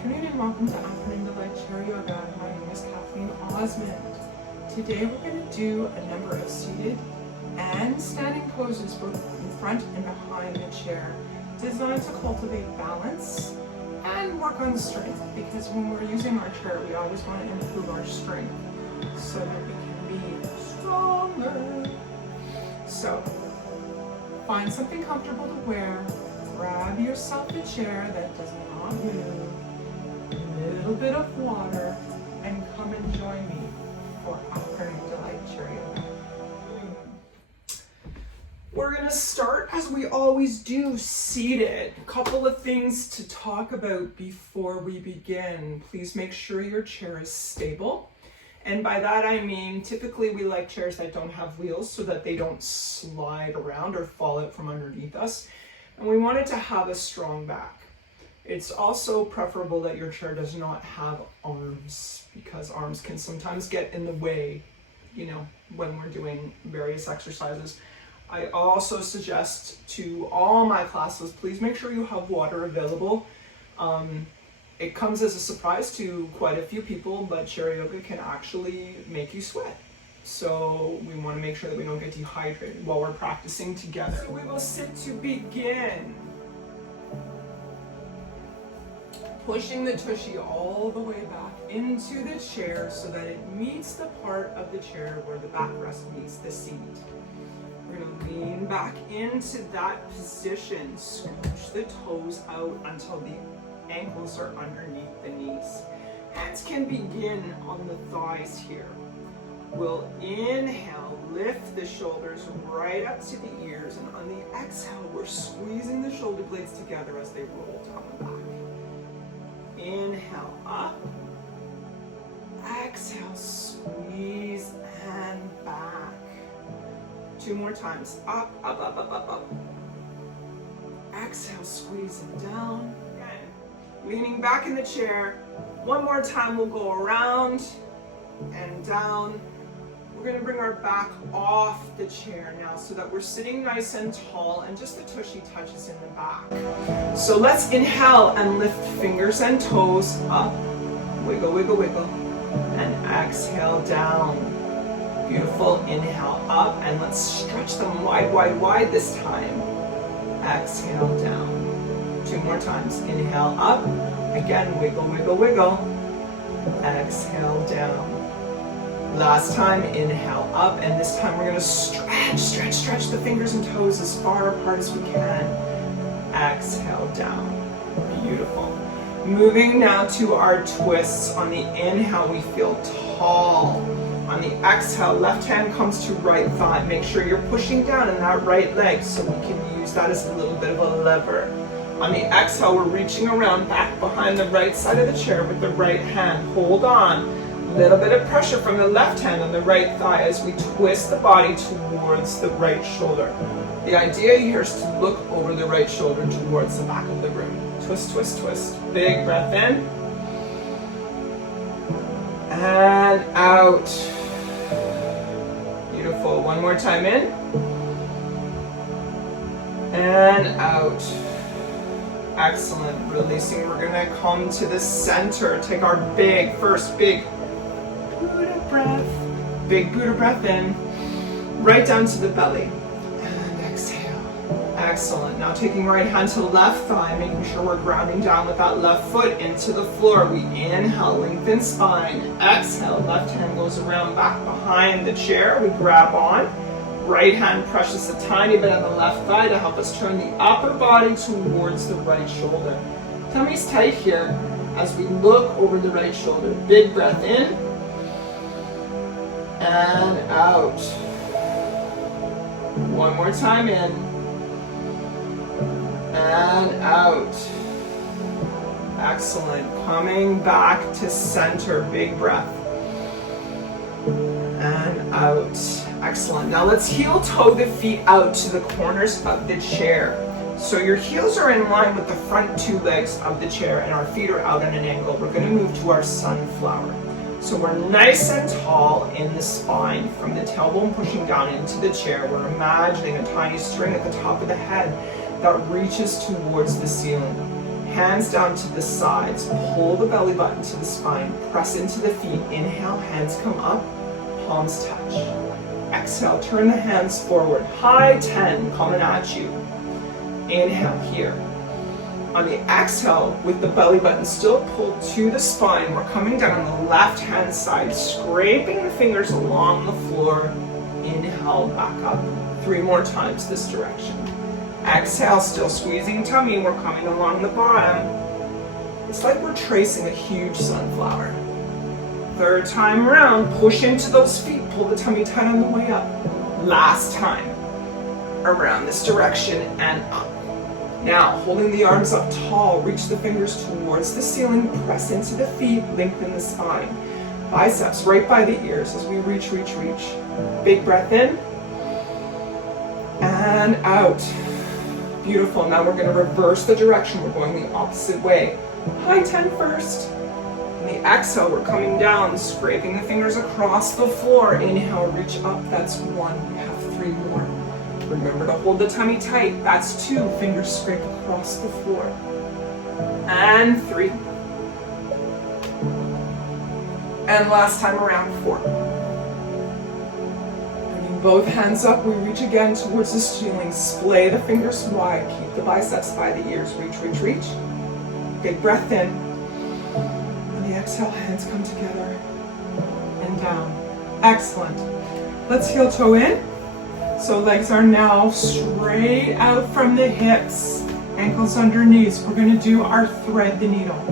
afternoon and welcome to Afternoon Delight Chair Yoga. My name is Kathleen Osmond. Today we're going to do a number of seated and standing poses both in front and behind the chair, designed to cultivate balance and work on strength, because when we're using our chair we always want to improve our strength so that we can be stronger. So find something comfortable to wear, grab yourself a chair that does not move, a little bit of water, and come and join me for Afternoon Delight Chair Yoga. We're going to start, as we always do, seated. A couple of things to talk about before we begin. Please make sure your chair is stable. And by that I mean, typically we like chairs that don't have wheels so that they don't slide around or fall out from underneath us. And we want it to have a strong back. It's also preferable that your chair does not have arms, because arms can sometimes get in the way, when we're doing various exercises. I also suggest to all my classes, please make sure you have water available. It comes as a surprise to quite a few people, but chair yoga can actually make you sweat. So we want to make sure that we don't get dehydrated while we're practicing together. So we will sit to begin. Pushing the tushy all the way back into the chair so that it meets the part of the chair where the backrest meets the seat. We're going to lean back into that position, scooch the toes out until the ankles are underneath the knees. Hands can begin on the thighs here. We'll inhale, lift the shoulders right up to the ears, and on the exhale, we're squeezing the shoulder blades together as they roll down the back. Inhale up, exhale, squeeze and back. 2 more times, up, up, up, up, up, up. Exhale, squeeze and down. Again, leaning back in the chair. 1 more time, we'll go around and down. We're going to bring our back off the chair now so that we're sitting nice and tall and just the tushy touches in the back. So let's inhale and lift fingers and toes up. Wiggle, wiggle, wiggle. And exhale down. Beautiful. Inhale up, and let's stretch them wide, wide, wide this time. Exhale down. 2 more times. Inhale up. Again, wiggle, wiggle, wiggle. Exhale down. Last time, inhale up, and this time we're going to stretch the fingers and toes as far apart as we can. Exhale down. Beautiful. Moving now to our twists. On the inhale, we feel tall. On the exhale, left hand comes to right thigh. Make sure you're pushing down in that right leg so we can use that as a little bit of a lever. On the exhale, we're reaching around back behind the right side of the chair with the right hand. Hold on. Little bit of pressure from the left hand on the right thigh as we twist the body towards the right shoulder. The idea here is to look over the right shoulder towards the back of the room. Twist, twist, twist. Big breath in. And out. Beautiful. 1 more time in. And out. Excellent. Releasing. We're going to come to the center. Take our first big Buddha breath. Big Buddha breath in. Right down to the belly. And exhale. Excellent. Now taking right hand to left thigh, making sure we're grounding down with that left foot into the floor. We inhale, lengthen spine. Exhale, left hand goes around back behind the chair. We grab on. Right hand presses a tiny bit on the left thigh to help us turn the upper body towards the right shoulder. Tummy's tight here as we look over the right shoulder. Big breath in. And out. 1 more time in. And out. Excellent. Coming back to center. Big breath. And out. Excellent. Now let's heel toe the feet out to the corners of the chair. So your heels are in line with the front 2 legs of the chair and our feet are out at an angle. We're going to move to our sunflower. So we're nice and tall in the spine from the tailbone pushing down into the chair. We're imagining a tiny string at the top of the head that reaches towards the ceiling. Hands down to the sides. Pull the belly button to the spine. Press into the feet. Inhale, hands come up. Palms touch. Exhale, turn the hands forward. High 10 coming at you. Inhale here. On the exhale, with the belly button still pulled to the spine, we're coming down on the left-hand side, scraping the fingers along the floor. Inhale, back up. 3 more times this direction. Exhale, still squeezing tummy. We're coming along the bottom. It's like we're tracing a huge sunflower. 3rd time around, push into those feet. Pull the tummy tight on the way up. Last time around this direction and up. Now, holding the arms up tall, reach the fingers towards the ceiling, press into the feet, lengthen the spine. Biceps right by the ears as we reach, reach, reach. Big breath in and out. Beautiful. Now we're going to reverse the direction. We're going the opposite way. High 10 first. On the exhale, we're coming down, scraping the fingers across the floor. Inhale, reach up. That's 1. We have 3 more. Remember to hold the tummy tight. That's 2. Fingers scrape across the floor. And 3. And last time around, 4. Bringing both hands up, we reach again towards the ceiling. Splay the fingers wide. Keep the biceps by the ears. Reach, reach, reach. Big breath in. On the exhale, hands come together and down. Excellent. Let's heel toe in. So legs are now straight out from the hips, ankles under knees. We're going to do our thread the needle.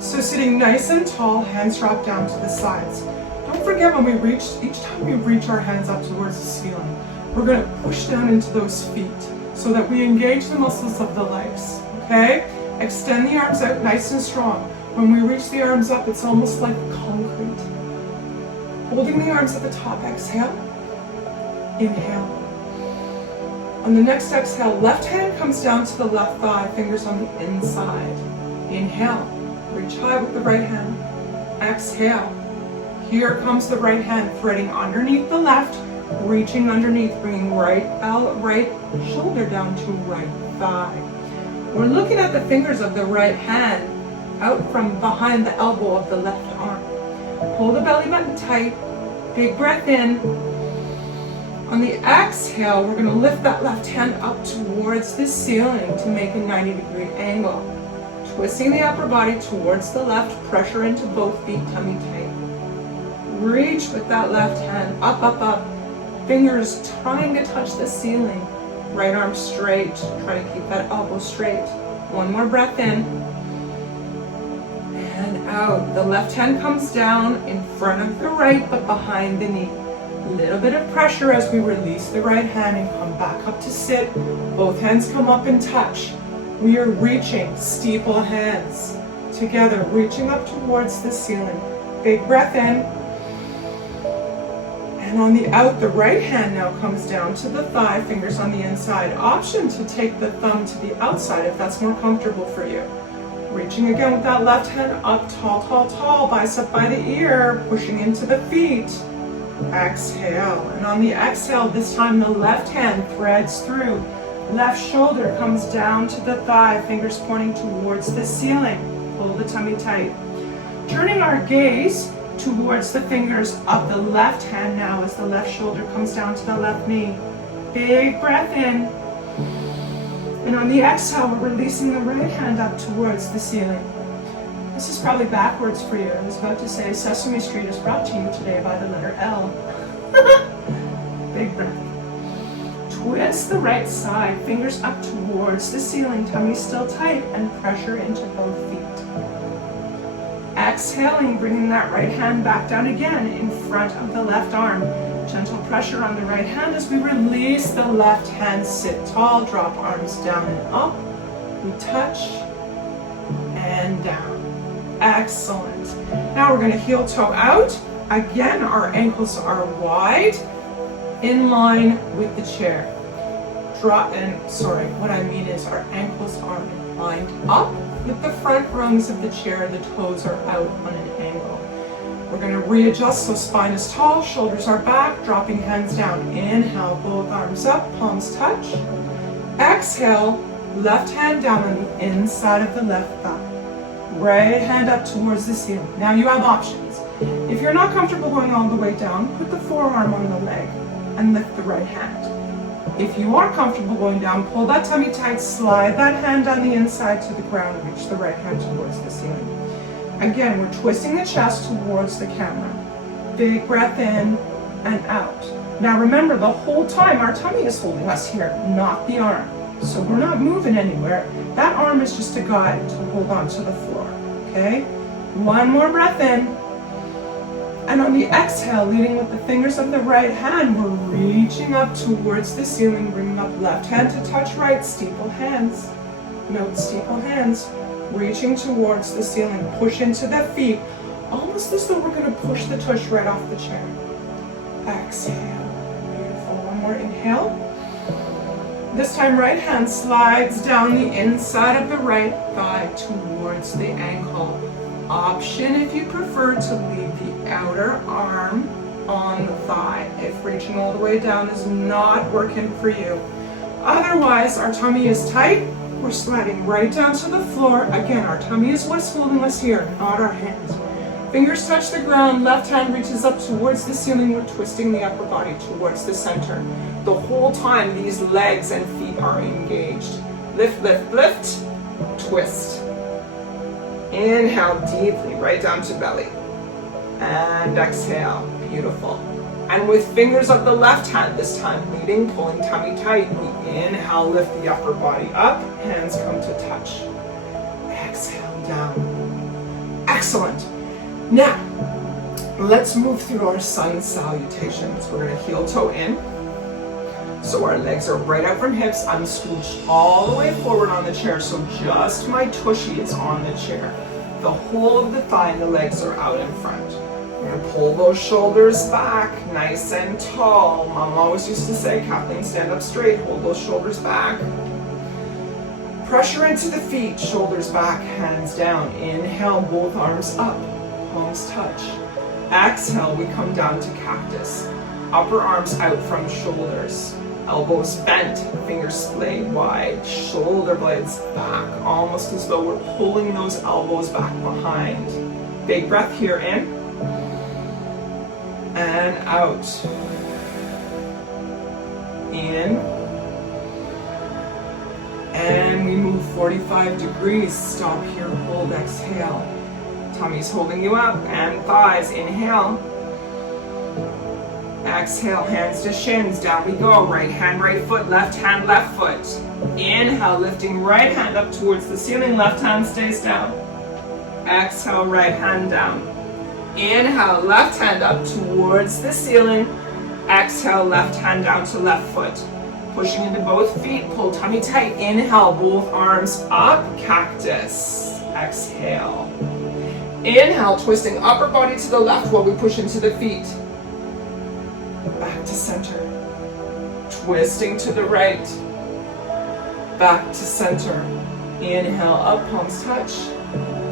So sitting nice and tall, hands drop down to the sides. Don't forget when we reach, each time we reach our hands up towards the ceiling, we're going to push down into those feet so that we engage the muscles of the legs, okay? Extend the arms out nice and strong. When we reach the arms up, it's almost like concrete. Holding the arms at the top, exhale, inhale. On the next exhale, left hand comes down to the left thigh, fingers on the inside. Inhale, reach high with the right hand. Exhale. Here comes the right hand, threading underneath the left, reaching underneath, bringing right shoulder down to right thigh. We're looking at the fingers of the right hand out from behind the elbow of the left arm. Pull the belly button tight, big breath in. On the exhale, we're going to lift that left hand up towards the ceiling to make a 90-degree angle. Twisting the upper body towards the left, pressure into both feet, tummy tight. Reach with that left hand, up, up, up. Fingers trying to touch the ceiling. Right arm straight, try to keep that elbow straight. 1 more breath in. And out. The left hand comes down in front of the right, but behind the knee. Little bit of pressure as we release the right hand and come back up to sit. Both hands come up and touch. We are reaching, steeple hands together, reaching up towards the ceiling. Big breath in. And on the out, the right hand now comes down to the thigh, fingers on the inside. Option to take the thumb to the outside if that's more comfortable for you. Reaching again with that left hand up, tall, tall, tall, bicep by the ear, pushing into the feet. Exhale, and on the exhale, this time the left hand threads through. Left shoulder comes down to the thigh, fingers pointing towards the ceiling. Pull the tummy tight. Turning our gaze towards the fingers of the left hand now as the left shoulder comes down to the left knee. Big breath in. And on the exhale, we're releasing the right hand up towards the ceiling. This is probably backwards for you. I was about to say Sesame Street is brought to you today by the letter L. Big breath. Twist the right side, fingers up towards the ceiling, tummy still tight, and pressure into both feet. Exhaling, bringing that right hand back down again in front of the left arm. Gentle pressure on the right hand as we release the left hand, sit tall, drop arms down and up. We touch and down. Excellent. Now we're going to heel toe out. Again, our ankles are wide, in line with the chair. What I mean is our ankles are lined up with the front rungs of the chair. The toes are out on an angle. We're going to readjust so spine is tall, shoulders are back, dropping hands down. Inhale, both arms up, palms touch. Exhale, Left hand down on the inside of the left thigh. Right hand up towards the ceiling. Now you have options. If you're not comfortable going all the way down, put the forearm on the leg and lift the right hand. If you are comfortable going down, pull that tummy tight, slide that hand on the inside to the ground, and reach the right hand towards the ceiling. Again, we're twisting the chest towards the camera. Big breath in and out. Now remember, the whole time our tummy is holding us here, not the arm. So we're not moving anywhere. That arm is just a guide to hold on to the floor, okay? One more breath in. And on the exhale, leading with the fingers of the right hand, we're reaching up towards the ceiling, bringing up left hand to touch right, steeple hands. Note steeple hands. Reaching towards the ceiling, push into the feet, almost as though we're gonna push the tush right off the chair. Exhale, beautiful, one more inhale. This time right hand slides down the inside of the right thigh towards the ankle. Option if you prefer to leave the outer arm on the thigh if reaching all the way down is not working for you. Otherwise, our tummy is tight. We're sliding right down to the floor. Again, our tummy is what's holding us here, not our hands. Fingers touch the ground, left hand reaches up towards the ceiling. We're twisting the upper body towards the center. The whole time, these legs and feet are engaged. Lift, lift, lift, twist. Inhale deeply, right down to belly. And exhale, beautiful. And with fingers of the left hand this time, leading, pulling tummy tight. We inhale, lift the upper body up, hands come to touch. Exhale down. Excellent. Now, let's move through our sun salutations. We're gonna heel toe in. So our legs are right out from hips. I'm scooched all the way forward on the chair, so just my tushy is on the chair. The whole of the thigh and the legs are out in front. We're gonna pull those shoulders back, nice and tall. Mom always used to say, Kathleen, stand up straight, hold those shoulders back. Pressure into the feet, shoulders back, hands down. Inhale, both arms up, palms touch. Exhale, we come down to cactus. Upper arms out from shoulders. Elbows bent, fingers splayed wide, shoulder blades back, almost as though we're pulling those elbows back behind. Big breath here in. And out. In. And we move 45 degrees. Stop here, hold, exhale. Tummy's holding you up, and thighs, inhale. Exhale, hands to shins, down we go. Right hand, right foot, left hand, left foot. Inhale, lifting right hand up towards the ceiling, left hand stays down. Exhale, right hand down. Inhale, left hand up towards the ceiling. Exhale, left hand down to left foot. Pushing into both feet, pull tummy tight. Inhale, both arms up, cactus. Exhale. Inhale, twisting upper body to the left while we push into the feet. Back to center. Twisting to the right. Back to center. Inhale, up, palms touch.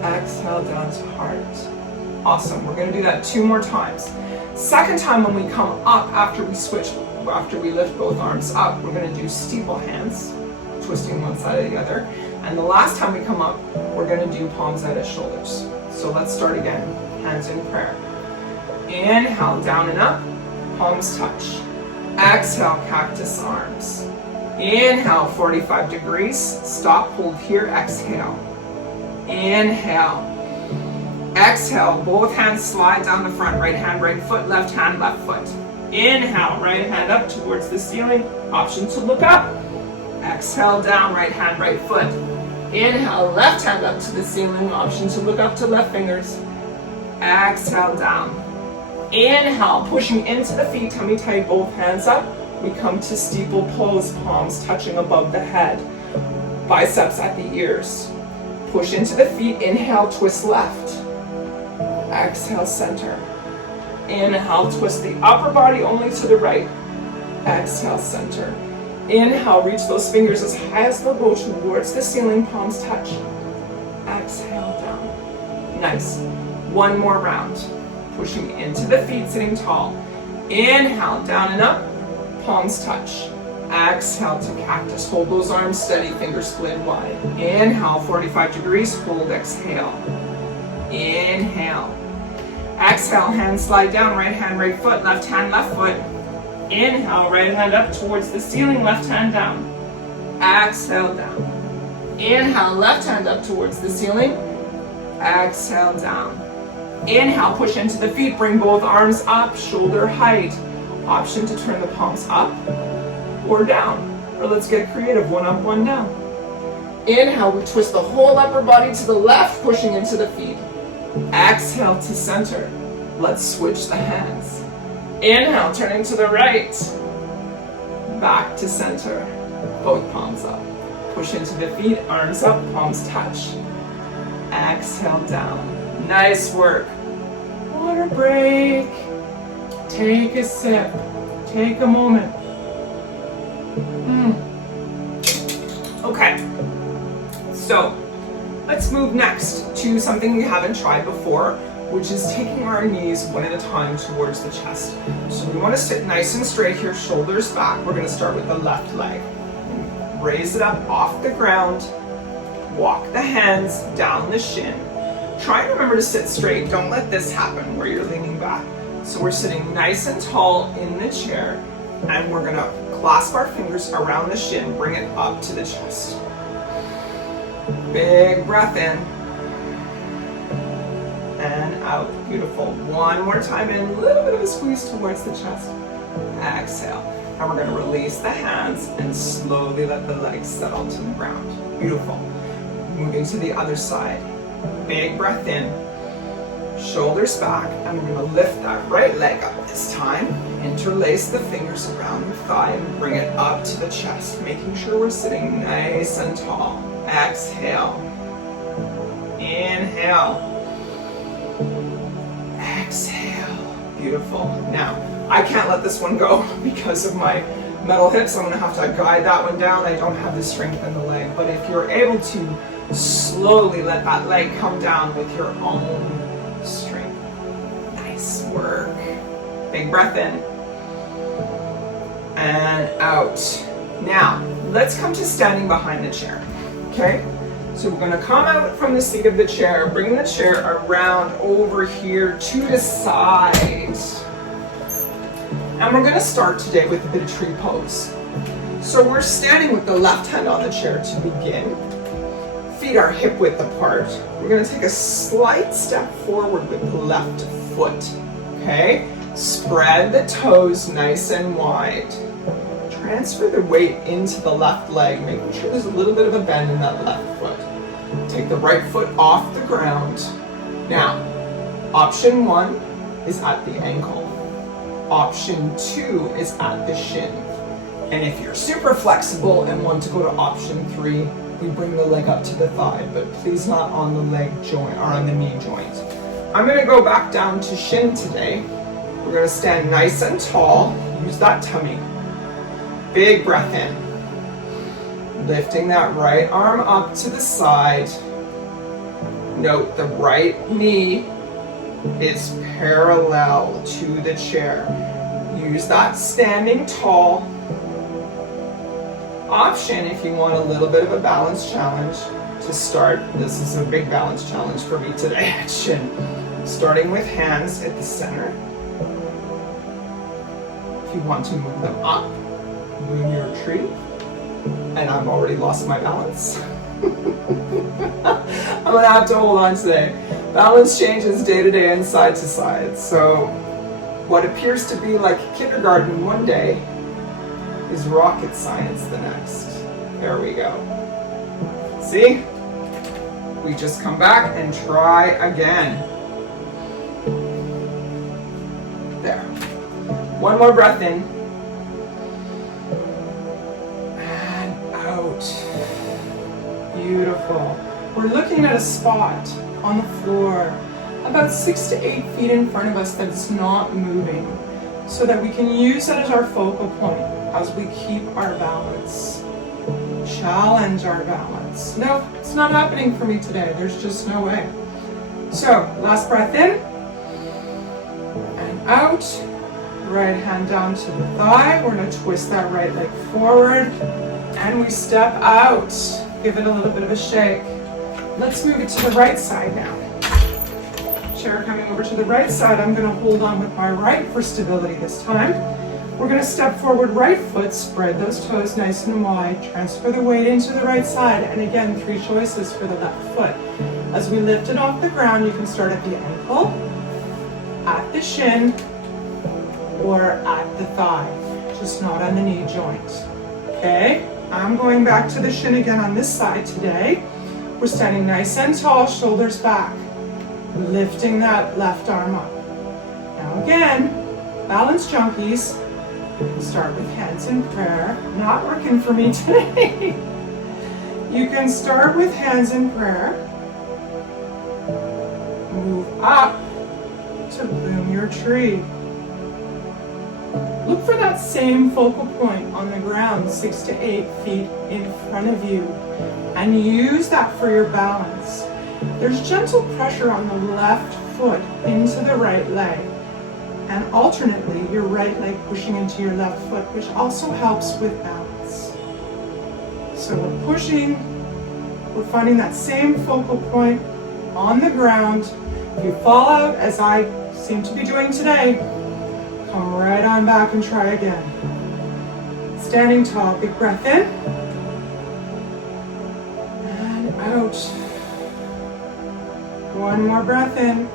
Exhale, down to heart. Awesome, we're gonna do that 2 more times. Second time when we come up after we switch, after we lift both arms up, we're gonna do steeple hands, twisting one side or the other. And the last time we come up, we're gonna do palms out as shoulders. So let's start again, hands in prayer. Inhale, down and up, palms touch. Exhale, cactus arms. Inhale, 45 degrees, stop, hold here, exhale. Inhale. Exhale, both hands slide down the front, right hand, right foot, left hand, left foot. Inhale, right hand up towards the ceiling, option to look up. Exhale, down, right hand, right foot. Inhale, left hand up to the ceiling, option to look up to left fingers. Exhale, down. Inhale, pushing into the feet, tummy tight, both hands up. We come to steeple pose, palms touching above the head, biceps at the ears. Push into the feet, inhale, twist left. Exhale, center. Inhale, twist the upper body only to the right. Exhale, center. Inhale, reach those fingers as high as they'll go towards the ceiling, palms touch. Exhale, down. Nice. One more round. Pushing into the feet, sitting tall. Inhale, down and up, palms touch. Exhale to cactus. Hold those arms steady, fingers split wide. Inhale, 45 degrees. Hold, exhale. Inhale. Exhale, hands slide down. Right hand, right foot. Left hand, left foot. Inhale, right hand up towards the ceiling. Left hand down. Exhale, down. Inhale, left hand up towards the ceiling. Exhale, down. Inhale, push into the feet. Bring both arms up, shoulder height. Option to turn the palms up or down. Or let's get creative, one up, one down. Inhale, we twist the whole upper body to the left, pushing into the feet. Exhale to center. Let's switch the hands. Inhale, turning to the right. Back to center. Both palms up. Push into the feet, arms up, palms touch. Exhale down. Nice work. Water break. Take a sip. Take a moment. Okay. So, let's move next to something we haven't tried before, which is taking our knees one at a time towards the chest. So we want to sit nice and straight here, shoulders back. We're going to start with the left leg. Raise it up off the ground. Walk the hands down the shin. Try and remember to sit straight. Don't let this happen where you're leaning back. So we're sitting nice and tall in the chair, and we're going to clasp our fingers around the shin, bring it up to the chest. Big breath in and out. Beautiful. One more time in, a little bit of a squeeze towards the chest. Exhale. And we're going to release the hands and slowly let the legs settle to the ground. Beautiful. Moving to the other side. Big breath in. Shoulders back, and we're going to lift that right leg up this time. Interlace the fingers around the thigh and bring it up to the chest, making sure we're sitting nice and tall. Exhale. Inhale. Exhale. Beautiful. Now, I can't let this one go because of my metal hips. I'm going to have to guide that one down. I don't have the strength in the leg. But if you're able to slowly let that leg come down with your own strength. Nice work. Big breath in and out. Now, let's come to standing behind the chair. Okay? So we're going to come out from the seat of the chair, bring the chair around over here to the side. And we're going to start today with a bit of tree pose. So we're standing with the left hand on the chair to begin. Feet are hip width apart. We're going to take a slight step forward with the left foot. Okay? Spread the toes nice and wide. Transfer the weight into the left leg, making sure there's a little bit of a bend in that left foot. Take the right foot off the ground. Now, option 1 is at the ankle. Option 2 is at the shin. And if you're super flexible and want to go to option 3, we bring the leg up to the thigh, but please not on the leg joint or on the knee joint. I'm going to go back down to shin today. We're going to stand nice and tall. Use that tummy. Big breath in. Lifting that right arm up to the side. Note the right knee is parallel to the chair. Use that standing tall. Option if you want a little bit of a balance challenge to start. This is a big balance challenge for me today at shin. Starting with hands at the center. If you want to move them up, move your tree. And I've already lost my balance. I'm gonna have to hold on today. Balance changes day to day and side to side. So what appears to be like kindergarten one day is rocket science the next. There we go. See? We just come back and try again. There. One more breath in. And out. Beautiful. We're looking at a spot on the floor about 6 to 8 feet in front of us that's not moving, so that we can use that as our focal point as we keep our balance. Challenge our balance. No, it's not happening for me today. There's just no way. So, last breath in and out. Right hand down to the thigh. We're going to twist that right leg forward. And we step out. Give it a little bit of a shake. Let's move it to the right side now. Chair coming over to the right side. I'm going to hold on with my right for stability this time. We're going to step forward, right foot, spread those toes nice and wide. Transfer the weight into the right side. And again, 3 choices for the left foot. As we lift it off the ground, you can start at the ankle, at the shin, or at the thigh, just not on the knee joint. Okay, I'm going back to the shin again on this side today. We're standing nice and tall, shoulders back, lifting that left arm up. Now again, balance junkies, start with hands in prayer. Not working for me today. You can start with hands in prayer. Move up to bloom your tree. Look for that same focal point on the ground, 6 to 8 feet in front of you, and use that for your balance. There's gentle pressure on the left foot into the right leg, and alternately your right leg pushing into your left foot, which also helps with balance. So we're pushing, we're finding that same focal point on the ground. If you fall out, as I seem to be doing today, come right on back and try again. Standing tall, big breath in. And out. One more breath in.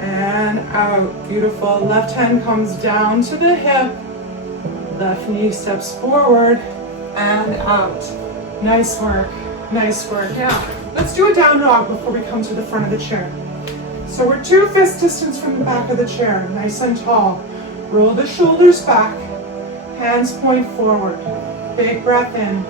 And out. Beautiful. Left hand comes down to the hip. Left knee steps forward and out. Nice work. Nice work. Yeah. Let's do a down dog before we come to the front of the chair. So we're 2 fist distance from the back of the chair, nice and tall. Roll the shoulders back, hands point forward. Big breath in.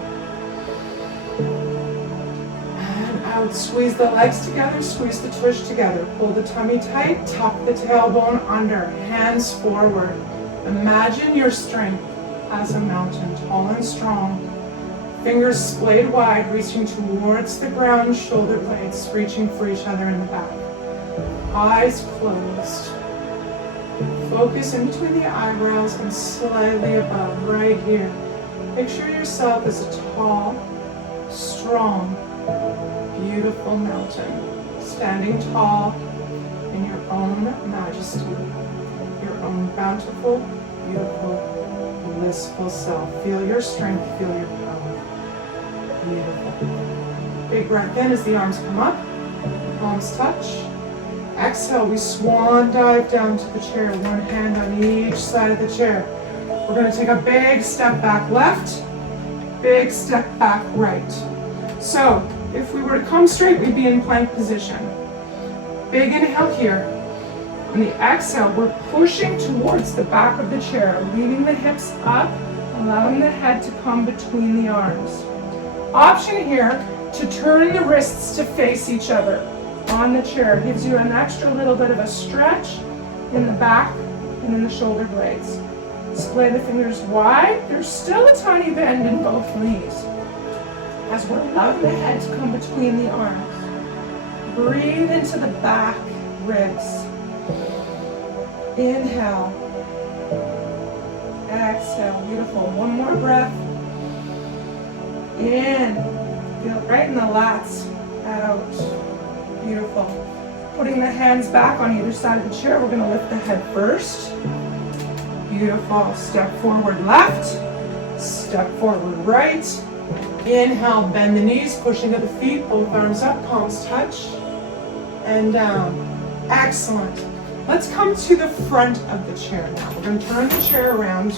And out, squeeze the legs together, squeeze the twist together. Pull the tummy tight, tuck the tailbone under, hands forward. Imagine your strength as a mountain, tall and strong. Fingers splayed wide, reaching towards the ground, shoulder blades reaching for each other in the back. Eyes closed. Focus in between the eyebrows and slightly above, right here. Picture yourself as a tall, strong, beautiful mountain, standing tall in your own majesty, your own bountiful, beautiful, blissful self. Feel your strength, feel your power. Beautiful. Big breath in as the arms come up, palms touch. Exhale, we swan dive down to the chair, one hand on each side of the chair. We're going to take a big step back left, big step back right. So if we were to come straight, we'd be in plank position. Big inhale here. On the exhale, we're pushing towards the back of the chair, leaving the hips up, allowing the head to come between the arms. Option here to turn the wrists to face each other on the chair. Gives you an extra little bit of a stretch in the back and in the shoulder blades. Splay the fingers wide. There's still a tiny bend in both knees as we're allowing the head to come between the arms. Breathe into the back ribs. Inhale. Exhale. Beautiful. One more breath. In. Feel it right in the lats. Out. Beautiful. Putting the hands back on either side of the chair. We're going to lift the head first. Beautiful. Step forward left. Step forward right. Inhale, bend the knees, push into the feet, both arms up, palms touch, and down. Excellent. Let's come to the front of the chair now. We're going to turn the chair around.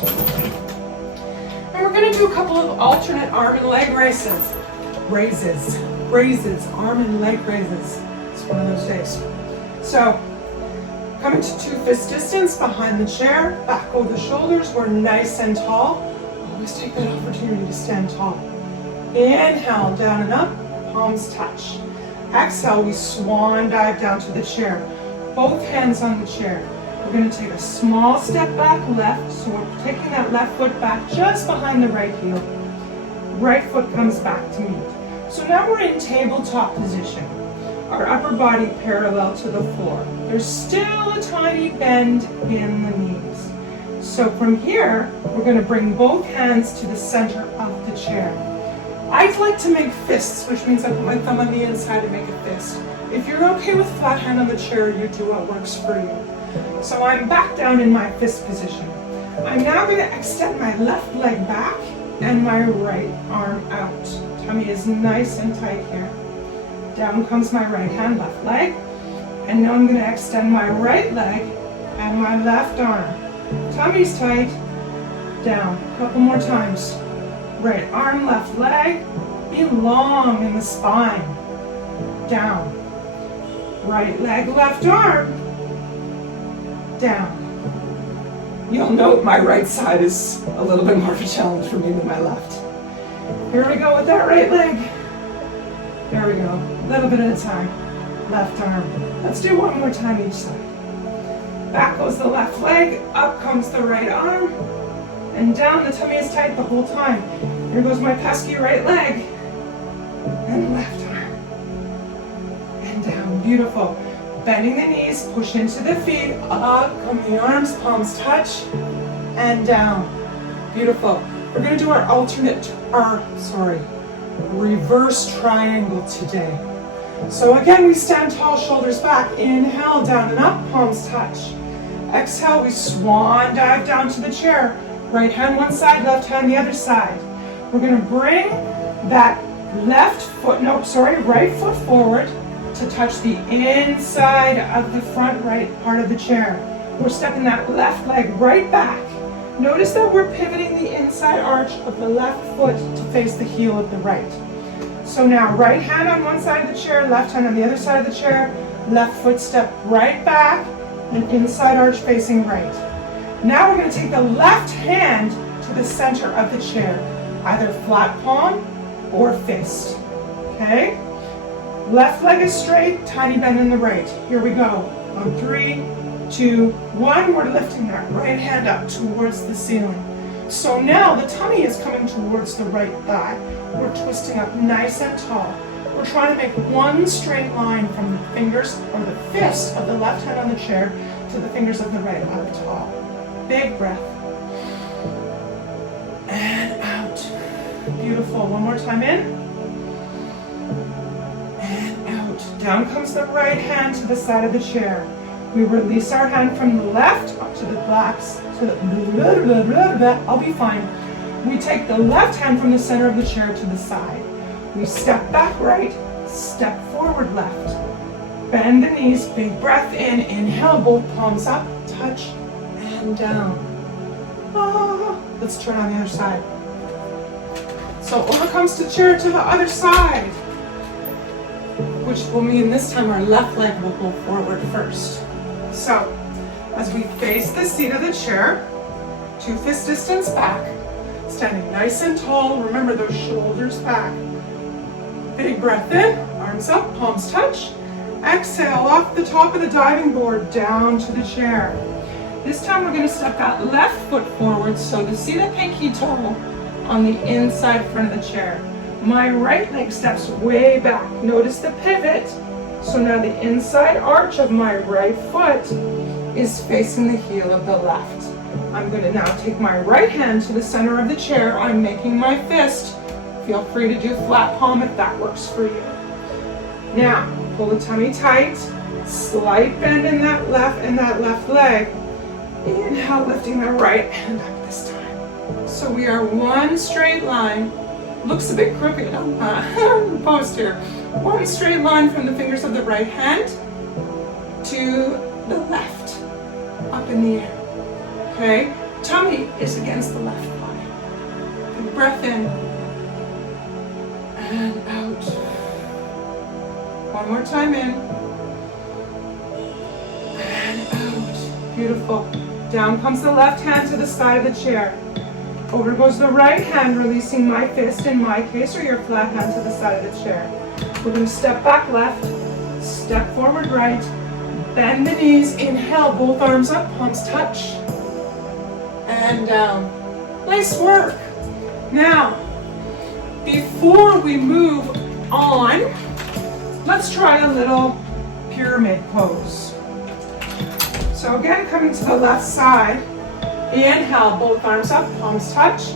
And we're going to do a couple of alternate arm and leg raises, arm and leg raises. It's one of those days. So, coming to 2 fist distance behind the chair, back over the shoulders, we're nice and tall. Always take that opportunity to stand tall. Inhale, down and up, palms touch. Exhale, we swan dive down to the chair. Both hands on the chair. We're going to take a small step back left, so we're taking that left foot back just behind the right heel. Right foot comes back to meet. So now we're in tabletop position. our upper body parallel to the floor. There's still a tiny bend in the knees. So from here, we're going to bring both hands to the center of the chair. I'd like to make fists, which means I put my thumb on the inside to make a fist. If you're okay with flat hand on the chair, you do what works for you. So I'm back down in my fist position. I'm now going to extend my left leg back and my right arm out. Tummy is nice and tight here. Down comes my right hand, left leg. And now I'm going to extend my right leg and my left arm. Tummy's tight. Down. A couple more times. Right arm, left leg. Be long in the spine. Down. Right leg, left arm. Down. You'll note my right side is a little bit more of a challenge for me than my left. Here we go with that right leg. There we go. A little bit at a time. Left arm. Let's do one more time each side. Back goes the left leg. Up comes the right arm. And down. The tummy is tight the whole time. Here goes my pesky right leg. And left arm. And down. Beautiful. Bending the knees, push into the feet, up come the arms, palms touch, and down. Beautiful. We're going to do our reverse triangle today. So again, we stand tall, shoulders back. Inhale, down and up, palms touch. Exhale, we swan dive down to the chair. Right hand one side, left hand the other side. We're going to bring that right foot forward to touch the inside of the front right part of the chair. We're stepping that left leg right back. Notice that we're pivoting the inside arch of the left foot to face the heel of the right. So now right hand on one side of the chair, left hand on the other side of the chair, left foot step right back, and inside arch facing right. Now we're going to take the left hand to the center of the chair, either flat palm or fist. Okay? Left leg is straight, tiny bend in the right. Here we go. On 3, 2, 1, we're lifting that right hand up towards the ceiling. So now the tummy is coming towards the right thigh. We're twisting up nice and tall. We're trying to make one straight line from the fingers or the fist of the left hand on the chair to the fingers of the right up tall. Big breath. And out. Beautiful. One more time in. Down comes the right hand to the side of the chair. We release our hand from the left up to the blacks. I'll be fine. We take the left hand from the center of the chair to the side. We step back right, step forward left. Bend the knees, big breath in. Inhale, both palms up, touch, and down. Let's turn on the other side. So over comes the chair to the other side, which will mean this time our left leg will go forward first. So, as we face the seat of the chair, 2 fist distance back, standing nice and tall, remember those shoulders back. Big breath in, arms up, palms touch. Exhale, off the top of the diving board, down to the chair. This time we're going to step that left foot forward, so to see the pinky toe on the inside front of the chair. My right leg steps way back. Notice the pivot. So now the inside arch of my right foot is facing the heel of the left. I'm going to now take my right hand to the center of the chair. I'm making my fist. Feel free to do flat palm if that works for you. Now, pull the tummy tight. Slight bend in that left leg. Inhale, lifting the right hand up this time. So we are one straight line. Looks a bit crooked on the post here. One straight line from the fingers of the right hand to the left, up in the air. Okay? Tummy is against the left thigh. Big breath in and out. One more time in and out. Beautiful. Down comes the left hand to the side of the chair. Over goes the right hand, releasing my fist in my case, or your flat hand to the side of the chair. We're going to step back left, step forward right, bend the knees, inhale, both arms up, palms touch, and down. Nice work. Now, before we move on, Let's try a little pyramid pose. So again, coming to the left side. Inhale, both arms up, palms touch.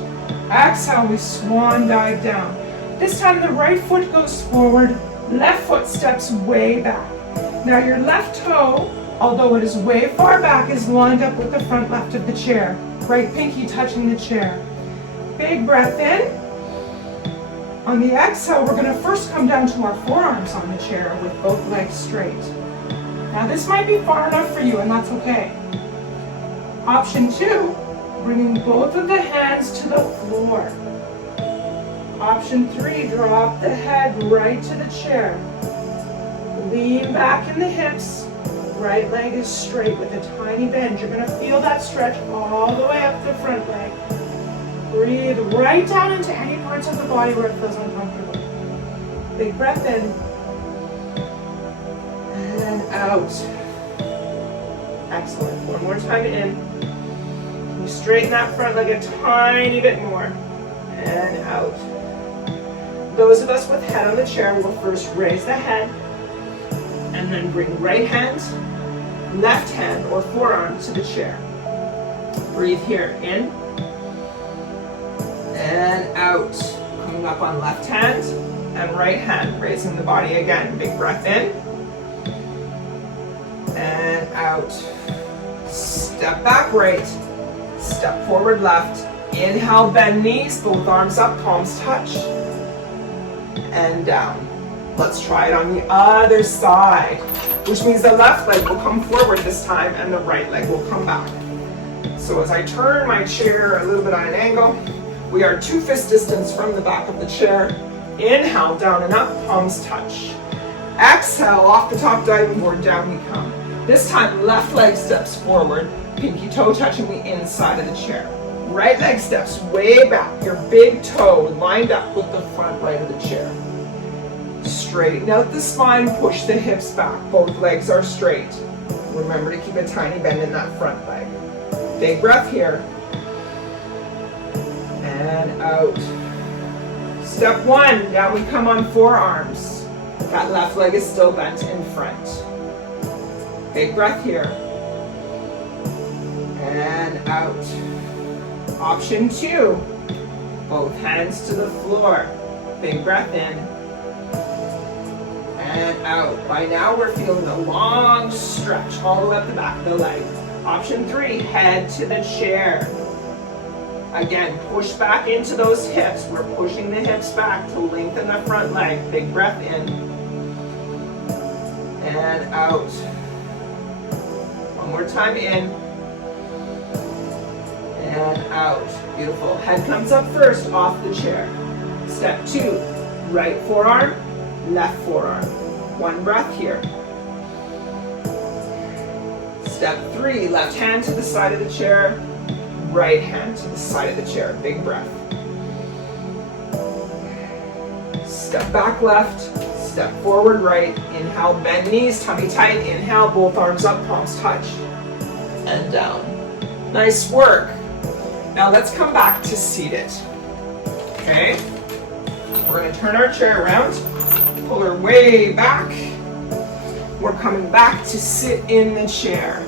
Exhale, we swan dive down. This time the right foot goes forward, left foot steps way back. Now your left toe, although it is way far back, is lined up with the front left of the chair. Right pinky touching the chair. Big breath in. On the exhale, we're going to first come down to our forearms on the chair with both legs straight. Now this might be far enough for you, and that's okay. Option 2, bringing both of the hands to the floor. Option 3, drop the head right to the chair. Lean back in the hips. Right leg is straight with a tiny bend. You're going to feel that stretch all the way up the front leg. Breathe right down into any parts of the body where it feels uncomfortable. Big breath in. And out. Excellent. One more time in. Can you straighten that front leg a tiny bit more? And out. Those of us with head on the chair will first raise the head and then bring right hand, left hand or forearm to the chair. Breathe here, in and out. Coming up on left hand and right hand, raising the body again. Big breath in and out. Step back right, step forward left. Inhale, bend knees, both arms up, palms touch, and down. Let's try it on the other side, which means the left leg will come forward this time and the right leg will come back. So as I turn my chair a little bit on an angle, we are 2 fist distance from the back of the chair. Inhale, down and up, palms touch. Exhale, off the top diving board, down we come. This time, left leg steps forward, pinky toe touching the inside of the chair. Right leg steps way back, your big toe lined up with the front right of the chair. Straighten out the spine, push the hips back. Both legs are straight. Remember to keep a tiny bend in that front leg. Big breath here. And out. Step 1, down we come on forearms. That left leg is still bent in front. Big breath here. And out. Option 2, both hands to the floor. Big breath in. And out. By now we're feeling a long stretch all the way up the back of the leg. Option 3, head to the chair. Again, push back into those hips. We're pushing the hips back to lengthen the front leg. Big breath in. And out. One more time in. And out. Beautiful. Head comes up first off the chair. Step 2, right forearm, left forearm. One breath here. Step 3, left hand to the side of the chair, right hand to the side of the chair. Big breath. Step back left, step forward right. Inhale, bend knees, tummy tight. Inhale, both arms up, palms touch, and down. Nice work. Now let's come back to seated. Okay? We're going to turn our chair around. Pull her way back. We're coming back to sit in the chair.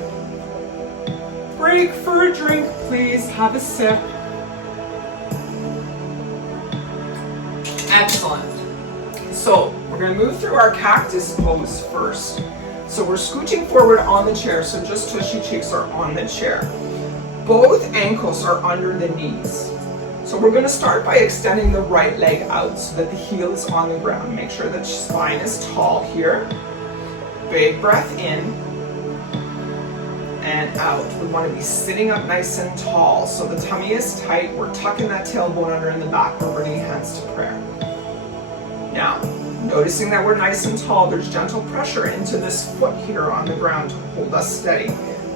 Break for a drink, please. Have a sip. Excellent. So we're going to move through our cactus pose first. So we're scooching forward on the chair, so just tushy cheeks are on the chair. Both ankles are under the knees. So we're going to start by extending the right leg out so that the heel is on the ground. Make sure that spine is tall here. Big breath in and out. We want to be sitting up nice and tall so the tummy is tight. We're tucking that tailbone under in the back. We're bringing hands to prayer. Now, noticing that we're nice and tall, there's gentle pressure into this foot here on the ground to hold us steady.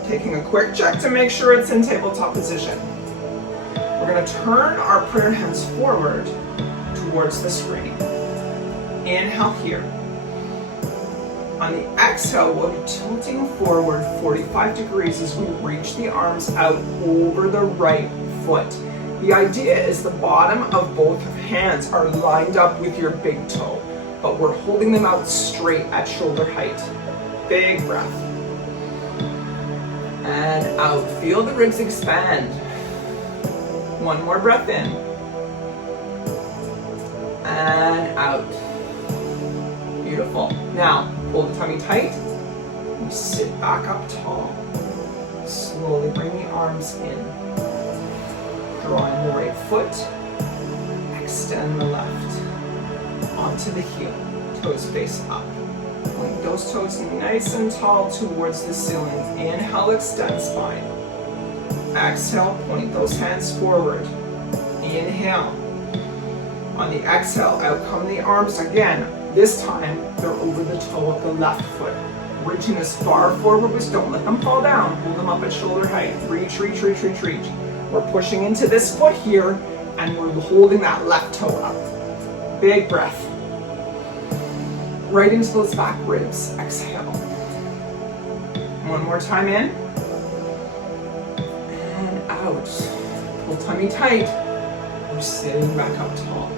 Taking a quick check to make sure it's in tabletop position. We're going to turn our prayer hands forward towards the screen. Inhale here. On the exhale, we'll be tilting forward 45 degrees as we reach the arms out over the right foot. The idea is the bottom of both hands are lined up with your big toe. but we're holding them out straight at shoulder height. Big breath. And out. Feel the ribs expand. One more breath in. And out. Beautiful. Now, hold the tummy tight. You sit back up tall. Slowly bring the arms in. Drawing the right foot. Extend the left. Onto the heel. Toes face up. Point those toes nice and tall towards the ceiling. Inhale, extend spine. Exhale, point those hands forward. Inhale. On the exhale, out come the arms again. This time, they're over the toe of the left foot. Reaching as far forward as, don't let them fall down. Hold them up at shoulder height. Reach, reach, reach, reach, reach. We're pushing into this foot here, and we're holding that left toe up. Big breath. Right into those back ribs. Exhale. One more time in. And out. Pull tummy tight. We're sitting back up tall.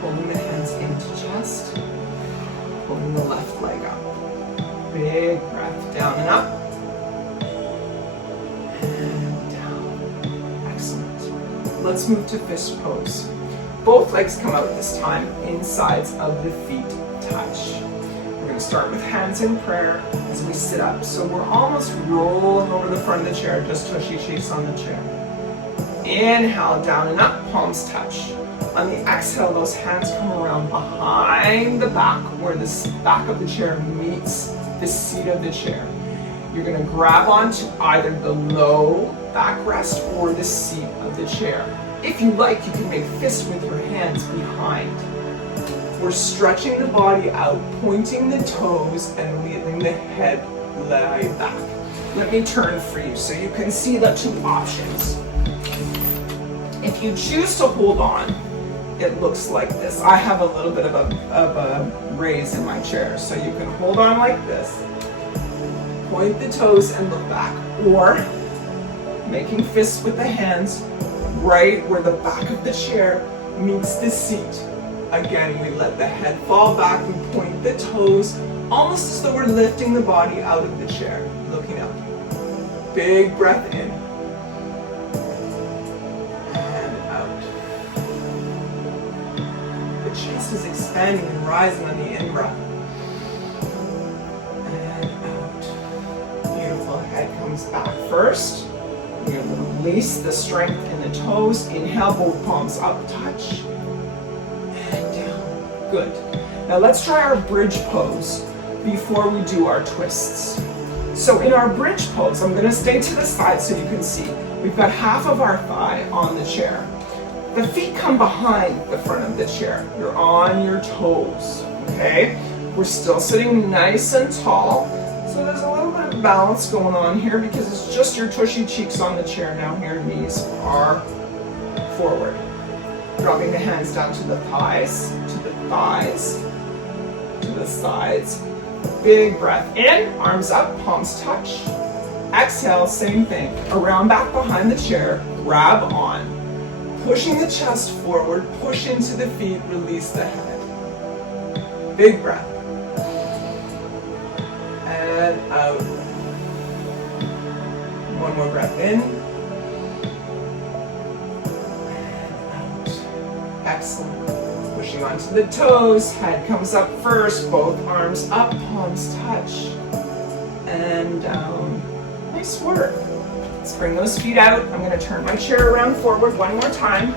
Pulling the hands into chest. Pulling the left leg up. Big breath. Down and up. And down. Excellent. Let's move to fist pose. Both legs come out this time. Insides of the feet touch. We're going to start with hands in prayer as we sit up. So we're almost rolling over the front of the chair, just tushy cheeks on the chair. Inhale, down and up, palms touch. On the exhale, those hands come around behind the back where the back of the chair meets the seat of the chair. You're going to grab onto either the low backrest or the seat of the chair. If you like, you can make fists with your hands behind. We're stretching the body out, pointing the toes and leaving the head lie back. Let me turn for you so you can see the two options. If you choose to hold on, it looks like this. I have a little bit of a raise in my chair, so you can hold on like this, point the toes and look back, or making fists with the hands right where the back of the chair meets the seat. Again, we let the head fall back, we point the toes, almost as though we're lifting the body out of the chair, looking up. Big breath in. And out. The chest is expanding and rising on the in-breath. And out. Beautiful, head comes back first. We're going to release the strength in the toes. Inhale, both palms up, touch. And down. Good. Now let's try our bridge pose before we do our twists. So in our bridge pose, I'm going to stay to the side so you can see. We've got half of our thigh on the chair. The feet come behind the front of the chair. You're on your toes, okay? We're still sitting nice and tall. So there's a little bit of balance going on here because it's just your tushy cheeks on the chair now. Your knees are forward. Dropping the hands down to the thighs, to the sides. Big breath in, arms up, palms touch. Exhale, same thing. Around back behind the chair, grab on. Pushing the chest forward, push into the feet, release the head. Big breath. And out. One more breath in. And out. Excellent. Pushing onto the toes, head comes up first, both arms up, palms touch. And down. Nice work. Let's bring those feet out. I'm going to turn my chair around forward one more time.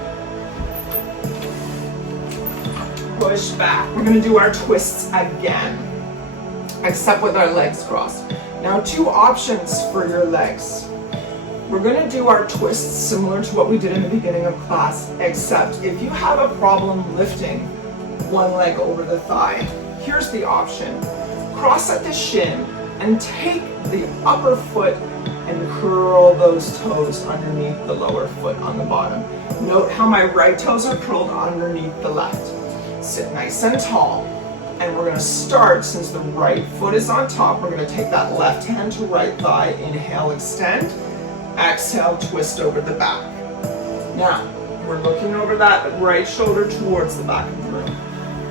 Push back. We're going to do our twists again, except with our legs crossed. Now, two options for your legs. We're going to do our twists similar to what we did in the beginning of class, except if you have a problem lifting one leg over the thigh, here's the option. Cross at the shin and take the upper foot and curl those toes underneath the lower foot on the bottom. Note how my right toes are curled underneath the left. Sit nice and tall. And we're going to start, since the right foot is on top, we're going to take that left hand to right thigh. Inhale, extend. Exhale, twist over the back. Now, we're looking over that right shoulder towards the back of the room.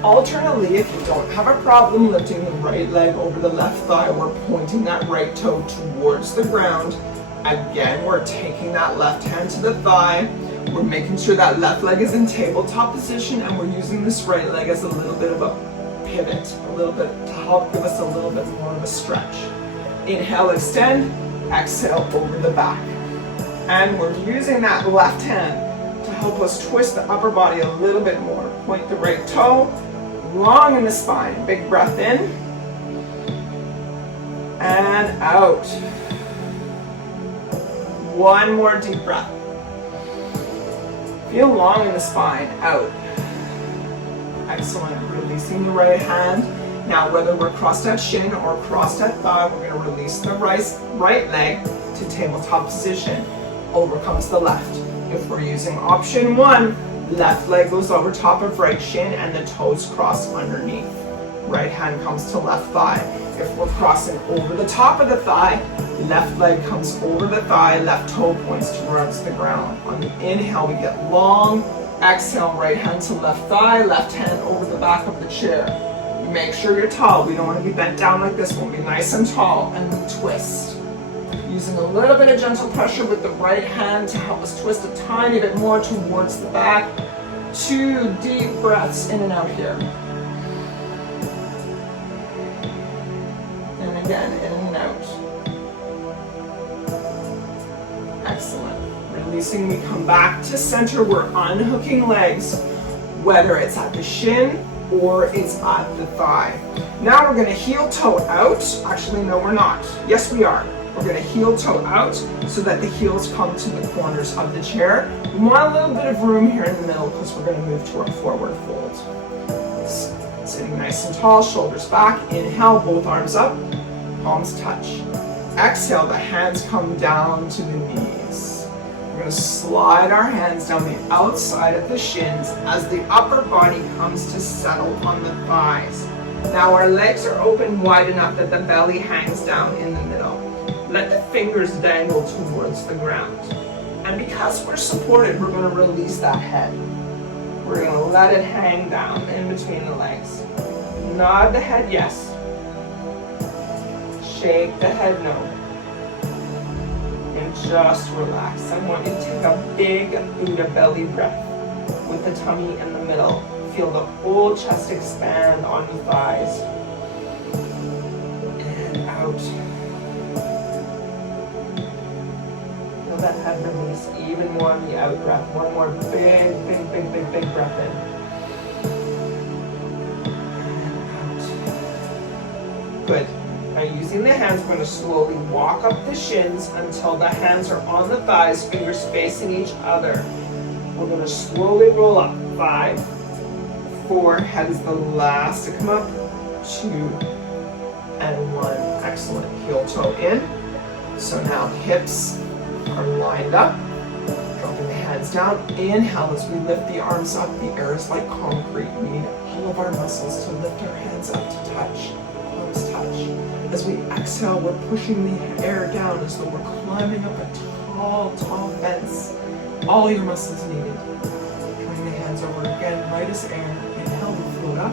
Alternately, if you don't have a problem lifting the right leg over the left thigh, we're pointing that right toe towards the ground. Again, we're taking that left hand to the thigh. We're making sure that left leg is in tabletop position, and we're using this right leg as a little bit of a pivot, a little bit to help give us a little bit more of a stretch. Inhale, extend. Exhale, over the back. And we're using that left hand to help us twist the upper body a little bit more. Point the right toe, long in the spine. Big breath in. And out. One more deep breath. Feel long in the spine, out. Excellent, releasing the right hand. Now, whether we're crossed at shin or crossed at thigh, we're gonna release the right leg to tabletop position. Over comes the left. If we're using option 1, left leg goes over top of right shin and the toes cross underneath. Right hand comes to left thigh. If we're crossing over the top of the thigh, left leg comes over the thigh, left toe points towards the ground. On the inhale, we get long. Exhale, right hand to left thigh, left hand over the back of the chair. You make sure you're tall. We don't want to be bent down like this. We'll be nice and tall, and we twist. Using a little bit of gentle pressure with the right hand to help us twist a tiny bit more towards the back. 2 deep breaths in and out here. And again, in and out. Excellent. Releasing, we come back to center. We're unhooking legs, whether it's at the shin or it's at the thigh. Now we're going to heel toe out. Actually, no, we're not. Yes, we are. We're going to heel toe out so that the heels come to the corners of the chair. We want a little bit of room here in the middle because we're going to move to our forward fold. Sitting nice and tall, shoulders back. Inhale, both arms up, palms touch. Exhale, the hands come down to the knees. We're going to slide our hands down the outside of the shins as the upper body comes to settle on the thighs. Now our legs are open wide enough that the belly hangs down in the middle. Let the fingers dangle towards the ground. And because we're supported, we're going to release that head. We're going to let it hang down in between the legs. Nod the head yes. Shake the head no. And just relax. I want you to take a big Buddha belly breath with the tummy in the middle. Feel the whole chest expand on the thighs. And out. Feel that head release even more on the out breath. One more big breath in. And out. Good. By using the hands, we're going to slowly walk up the shins until the hands are on the thighs, fingers facing each other. We're going to slowly roll up. 5, 4, head is the last to come up. 2, and 1. Excellent. Heel toe in. So now hips are lined up. Dropping the hands down. Inhale as we lift the arms up. The air is like concrete. We need all of our muscles to lift our hands up to touch. Palms touch. As we exhale, we're pushing the air down as though we're climbing up a tall fence. All your muscles needed. Bring the hands over again, light as air. Inhale, we float up.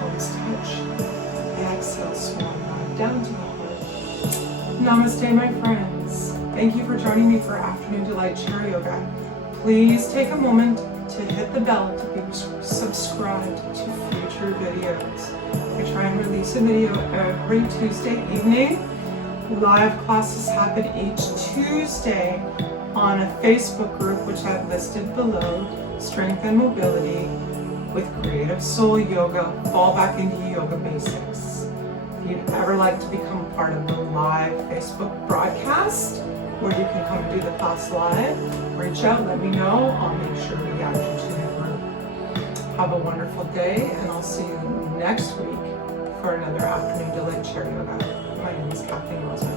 Palms touch. Exhale, swan dive down to the heart. Namaste, my friends. Thank you for joining me for Afternoon Delight Chair Yoga. Please take a moment to hit the bell to be subscribed to future videos. I try and release a video every Tuesday evening. Live classes happen each Tuesday on a Facebook group, which I've listed below, Strength and Mobility with Creative Soul Yoga, Fall Back into Yoga Basics. If you'd ever like to become part of the live Facebook broadcast, where you can come and do the class live, reach out, let me know. I'll make sure we add you to the group. Have a wonderful day, and I'll see you next week for another Afternoon Delight Chair Yoga. My name is Kathleen.osmond.